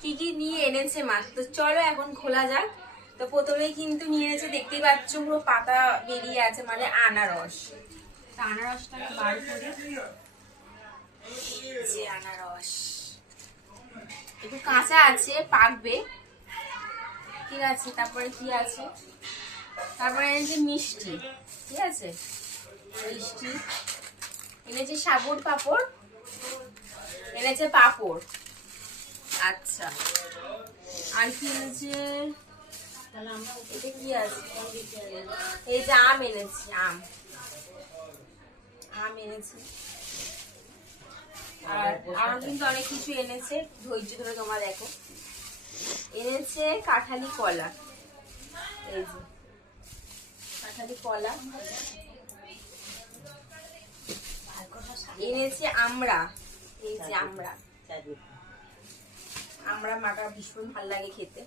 কি কি নিয়ে এনেছে মা, তো চলো এখন খোলা যাক। তো প্রথমেই কিন্তু নিয়ে এনেছে, দেখতেই পাচ্ছ পুরো পাতা বেরিয়ে আছে, মানে আনারস। তো আনারসটাকে বার করে, যে আনারস একটু কাঁচা আছে, পাকবে, ঠিক আছে। তারপরে কি আছে, তারপরে এনেছে মিষ্টি, ঠিক আছে, মিষ্টি এনেছে, সাবুর পাঁপড় এনেছে, পাঁপড়, আচ্ছা। আর কি এনেছে, এটা কি আছে, এই যে আম এনেছি, আম এনেছি। আর আরো কিন্তু অনেক কিছু এনেছে, ধৈর্য ধরে তোমরা দেখো। এনেছে কাঁঠালি কলা, এই যে কাঁঠালি কলা এনেছে। আমরা, এই যে আমরা মাটা ভীষণ ভাল লাগে খেতে।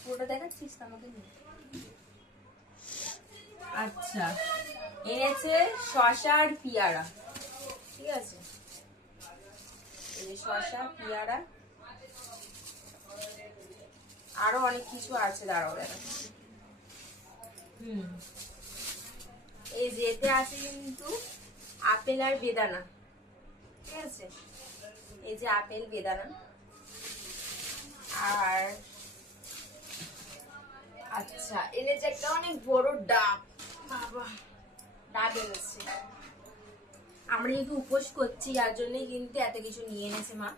পুরোটা দেখাচ্ছিস আমাকে? আচ্ছা, এনেছে শসা আর পেয়ারা, ঠিক আছে, এই যে শসা, পেয়ারা, আরো অনেক কিছু আছে, দাঁড়াও দেখাচ্ছি। এই যে এতে আছে কিন্তু আপেল আর বেদানা, ঠিক আছে, এই যে আপেল বেদানা। আর আচ্ছা, এনেছে একটা অনেক বড় ডাব, বাবা ডাব এনেছে। আমরা যেহেতু উপোস করছি, যার জন্যই কিন্তু এত কিছু নিয়ে এনেছে মা।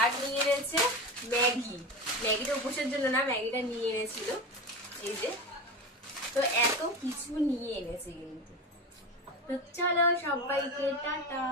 আর নিয়ে এনেছে ম্যাগি, ম্যাগিটা উপোসের জন্য না, ম্যাগিটা নিয়ে এনেছিল, এই যে। তো এত কিছু নিয়ে এনেছে কিন্তু। তো চলো সবাইকে টাটা।